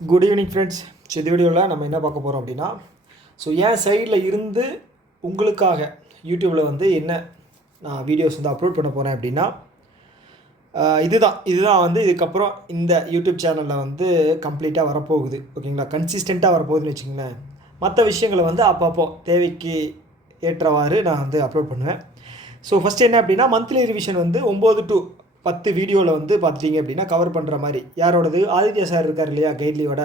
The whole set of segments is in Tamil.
Good evening friends. இந்த வீடியோவில் நம்ம என்ன பார்க்க போகிறோம் அப்படின்னா, என் சைடில் இருந்து உங்களுக்காக யூடியூப்பில் என்ன நான் வீடியோஸ் அப்லோட் பண்ண போகிறேன் அப்படின்னா, இதுதான் இதுக்கப்புறம் இந்த யூடியூப் சேனலில் கம்ப்ளீட்டாக வரப்போகுது. ஓகேங்களா, கன்சிஸ்டண்ட்டாக வரப்போகுதுன்னு வச்சுங்களேன். மற்ற விஷயங்களை அப்பப்போ தேவைக்கு ஏற்றவாறு நான் அப்லோட் பண்ணுவேன். ஃபஸ்ட்டு என்ன அப்படின்னா, மந்த்லி ரிவிஷன் 9 to 10 வீடியோவில் பார்த்துட்டிங்க அப்படின்னா கவர் பண்ணுற மாதிரி. யாரோடது? ஆதித்யா சார் இருக்கார் இல்லையா, கைட்லியோட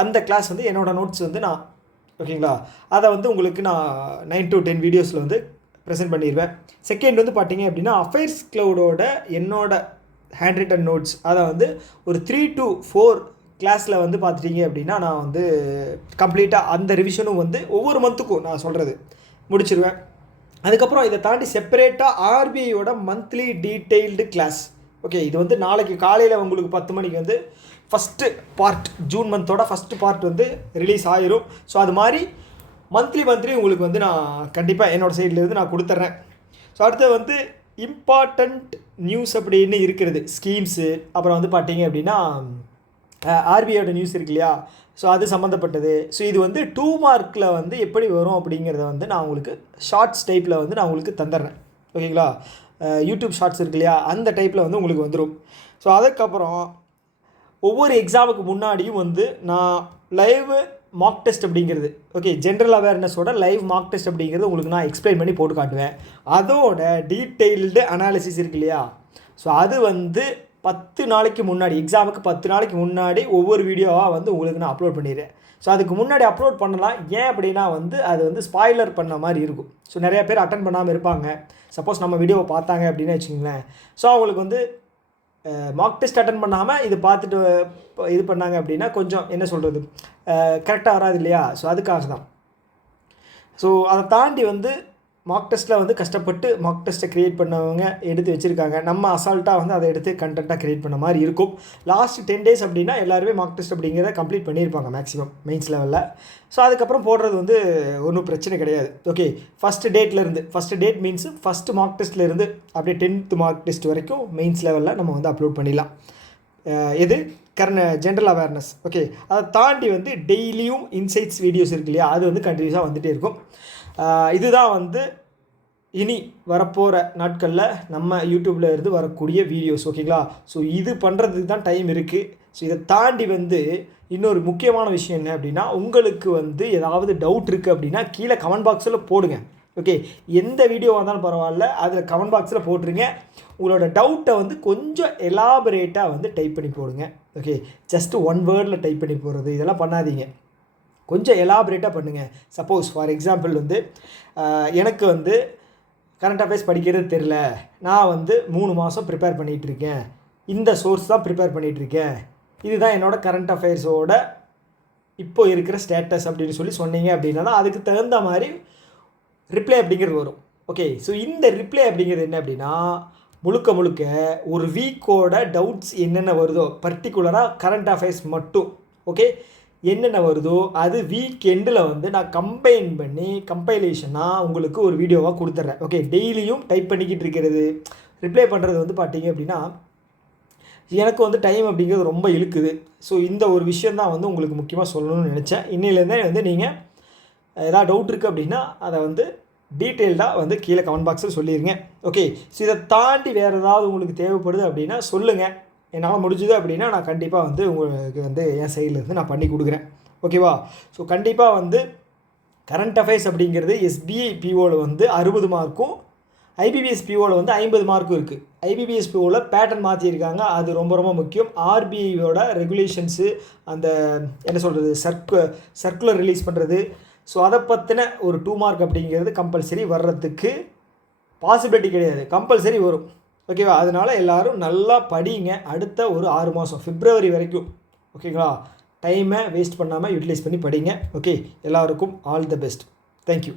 அந்த கிளாஸ் என்னோடய நோட்ஸ் நான் ஓகேங்களா, அதை உங்களுக்கு நான் 9 to 10 வீடியோஸில் ப்ரெசென்ட் பண்ணிடுவேன். செகண்ட் பார்த்தீங்க அப்படின்னா, அஃபேர்ஸ் க்ளவுடோட என்னோட ஹேண்ட் ரிட்டன் நோட்ஸ் அதை ஒரு 3 to 4 கிளாஸில் பார்த்துட்டிங்க அப்படின்னா நான் கம்ப்ளீட்டாக அந்த ரிவிஷனும் ஒவ்வொரு மந்த்துக்கும் நான் சொல்கிறது முடிச்சிருவேன். அதுக்கப்புறம் இதை தாண்டி செப்பரேட்டாக ஆர்பிஐயோட மந்த்லி டீட்டெயில்டு கிளாஸ். ஓகே, இது நாளைக்கு காலையில் உங்களுக்கு 10 மணிக்கு ஃபஸ்ட்டு பார்ட், ஜூன் மந்தோட ஃபஸ்ட்டு பார்ட் ரிலீஸ் ஆயிரும். அது மாதிரி மந்த்லி உங்களுக்கு நான் கண்டிப்பாக என்னோடய சைட்லேருந்து நான் கொடுத்துட்றேன். அடுத்து இம்பார்ட்டண்ட் நியூஸ் அப்படின்னு இருக்கிறது, ஸ்கீம்ஸு. அப்புறம் பார்த்தீங்க அப்படின்னா ஆர்பிஐயோட நியூஸ் இருக்கு இல்லையா, அது சம்மந்தப்பட்டது. இது 2 மார்க்கில் எப்படி வரும் அப்படிங்கிறத நான் உங்களுக்கு ஷார்ட்ஸ் டைப்பில் நான் உங்களுக்கு தந்துடுறேன். ஓகேங்களா, யூடியூப் ஷார்ட்ஸ் இருக்கு இல்லையா, அந்த டைப்பில் உங்களுக்கு வந்துடும். அதுக்கப்புறம் ஒவ்வொரு எக்ஸாமுக்கு முன்னாடியும் நான் லைவ் மார்க் டெஸ்ட் அப்படிங்கிறது, ஓகே, ஜென்ரல் அவேர்னஸோட லைவ் மார்க் டெஸ்ட் அப்படிங்கிறது உங்களுக்கு நான் எக்ஸ்பிளைன் பண்ணி போட்டு காட்டுவேன். அதோட டீட்டெயில்டு அனாலிசிஸ் இருக்கு இல்லையா, அது 10 நாளைக்கு முன்னாடி, எக்ஸாமுக்கு 10 நாளைக்கு முன்னாடி ஒவ்வொரு வீடியோவாக உங்களுக்கு நான் அப்லோட் பண்ணிடுறேன். அதுக்கு முன்னாடி அப்லோட் பண்ணலாம். ஏன் அப்படின்னா அது ஸ்பாய்லர் பண்ண மாதிரி இருக்கும். நிறையா பேர் அட்டன் பண்ணாமல் இருப்பாங்க. சப்போஸ் நம்ம வீடியோவை பார்த்தாங்க அப்படின்னு வச்சுக்கோங்களேன், அவங்களுக்கு மார்க் டெஸ்ட் அட்டன் பண்ணாமல் இது பார்த்துட்டு இது பண்ணாங்க அப்படின்னா கொஞ்சம் என்ன சொல்கிறது, கரெக்டாக வராது இல்லையா. அதுக்காக தான். அதை தாண்டி மார்க் டெஸ்ட்டில் கஷ்டப்பட்டு மார்க் டெஸ்ட்டை க்ரியேட் பண்ணவங்க எடுத்து வச்சுருக்காங்க. நம்ம அசால்ட்டாக அதை எடுத்து கண்டென்ட்டாக க்ரியேட் பண்ண மாதிரி இருக்கும். லாஸ்ட் 10 days அப்படின்னா எல்லாருமே மார்க் டெஸ்ட் அப்படிங்கிறத கம்ப்ளீட் பண்ணியிருப்பாங்க மேக்ஸிமம் மெயின்ஸ் லெவலில். அதுக்கப்புறம் போடுறது ஒன்றும் பிரச்சனை கிடையாது. Okay, first date means first mock டெஸ்ட்லேருந்து அப்படியே 10th மார்க் டெஸ்ட் வரைக்கும் மெயின்ஸ் லெவலில் நம்ம அப்லோட் பண்ணிடலாம். எது ஜென்ரல் அவேர்னஸ். ஓகே, அதை தாண்டி டெய்லியும் இன்சைட்ஸ் வீடியோஸ் இருக்கு இல்லையா, அது கண்டினியூஸாக வந்துகிட்டே இருக்கும். இதுதான் இனி வரப்போகிற நாட்களில் நம்ம யூடியூப்பில் இருந்து வரக்கூடிய வீடியோஸ். ஓகேங்களா, இது பண்ணுறதுக்கு தான் டைம் இருக்குது. இதை தாண்டி இன்னொரு முக்கியமான விஷயம் என்ன அப்படின்னா, உங்களுக்கு ஏதாவது டவுட் இருக்குது அப்படின்னா கீழே கமெண்ட் பாக்ஸில் போடுங்க. ஓகே, எந்த வீடியோவாக இருந்தாலும் பரவாயில்ல, அதில் கமெண்ட் பாக்ஸில் போட்டுருங்க. உங்களோட டவுட்டை கொஞ்சம் எலாபரேட்டாக டைப் பண்ணி போடுங்க. ஓகே, ஜஸ்ட்டு 1 வேர்டில் டைப் பண்ணி போடுறது இதெல்லாம் பண்ணாதீங்க, கொஞ்சம் எலாபரேட்டாக பண்ணுங்கள். சப்போஸ் ஃபார் எக்ஸாம்பிள் எனக்கு கரண்ட் அஃபேர்ஸ் படிக்கிறது தெரில, நான் 3 மாதம் ப்ரிப்பேர் பண்ணிகிட்ருக்கேன், இந்த சோர்ஸ் தான் ப்ரிப்பேர் பண்ணிகிட்ருக்கேன், இதுதான் என்னோடய கரண்ட் அஃபேர்ஸோட இப்போ இருக்கிற ஸ்டேட்டஸ் அப்படின்னு சொன்னீங்க அப்படின்னா தான் அதுக்கு தகுந்த மாதிரி ரிப்ளை அப்படிங்கிறது வரும். ஓகே, இந்த ரிப்ளை அப்படிங்கிறது என்ன அப்படின்னா, முழுக்க ஒரு வீக்கோட டவுட்ஸ் என்னென்ன வருதோ, பர்டிகுலராக கரண்ட் அஃபேர்ஸ் மட்டும், ஓகே, என்னென்ன வருதோ அது வீக் எண்டில் நான் கம்பைன் பண்ணி கம்பைலேஷனாக உங்களுக்கு ஒரு வீடியோவாக கொடுத்துட்றேன். ஓகே, டெய்லியும் டைப் பண்ணிக்கிட்டு இருக்கிறது, ரிப்ளை பண்ணுறது பார்த்தீங்க அப்படின்னா எனக்கு டைம் அப்படிங்கிறது ரொம்ப இழுக்குது. இந்த ஒரு விஷயந்தான் உங்களுக்கு முக்கியமாக சொல்லணும்னு நினச்சேன். இன்னிலேருந்தே நீங்கள் ஏதாவது டவுட் இருக்குது அப்படின்னா அதை டீட்டெயில்டாக கீழே கமெண்ட் பாக்ஸில் சொல்லிடுங்க. ஓகே, இதை தாண்டி வேறு ஏதாவது உங்களுக்கு தேவைப்படுது அப்படின்னா சொல்லுங்கள். என்னால் முடிஞ்சுது அப்படின்னா நான் கண்டிப்பாக உங்களுக்கு என் சைட்லேருந்து நான் பண்ணி கொடுக்குறேன். ஓகேவா, கண்டிப்பாக கரண்ட் அஃபேர்ஸ் அப்படிங்கிறது எஸ்பிஐ பிஓவில் 60 மார்க்கும் ஐபிபிஎஸ் பிஓவில் 50 மார்க்கும் இருக்குது. ஐபிபிஎஸ் பிஓவில் பேட்டர்ன் மாற்றியிருக்காங்க, அது ரொம்ப ரொம்ப முக்கியம். ஆர்பிஐயோட ரெகுலேஷன்ஸு, அந்த என்ன சொல்கிறது, சர்க்குலர் ரிலீஸ் பண்ணுறது, அதை பற்றின ஒரு 2 மார்க் அப்படிங்கிறது கம்பல்சரி வர்றதுக்கு பாசிபிலிட்டி கிடையாது, கம்பல்சரி வரும். ஓகேவா, அதனால் எல்லோரும் நல்லா படிங்க. அடுத்த ஒரு 6 மாதம் பிப்ரவரி வரைக்கும், ஓகேங்களா, டைமை வேஸ்ட் பண்ணாமல் யூட்டிலைஸ் பண்ணி படிங்க. ஓகே, எல்லாருக்கும் ஆல் த பெஸ்ட். தேங்க்யூ.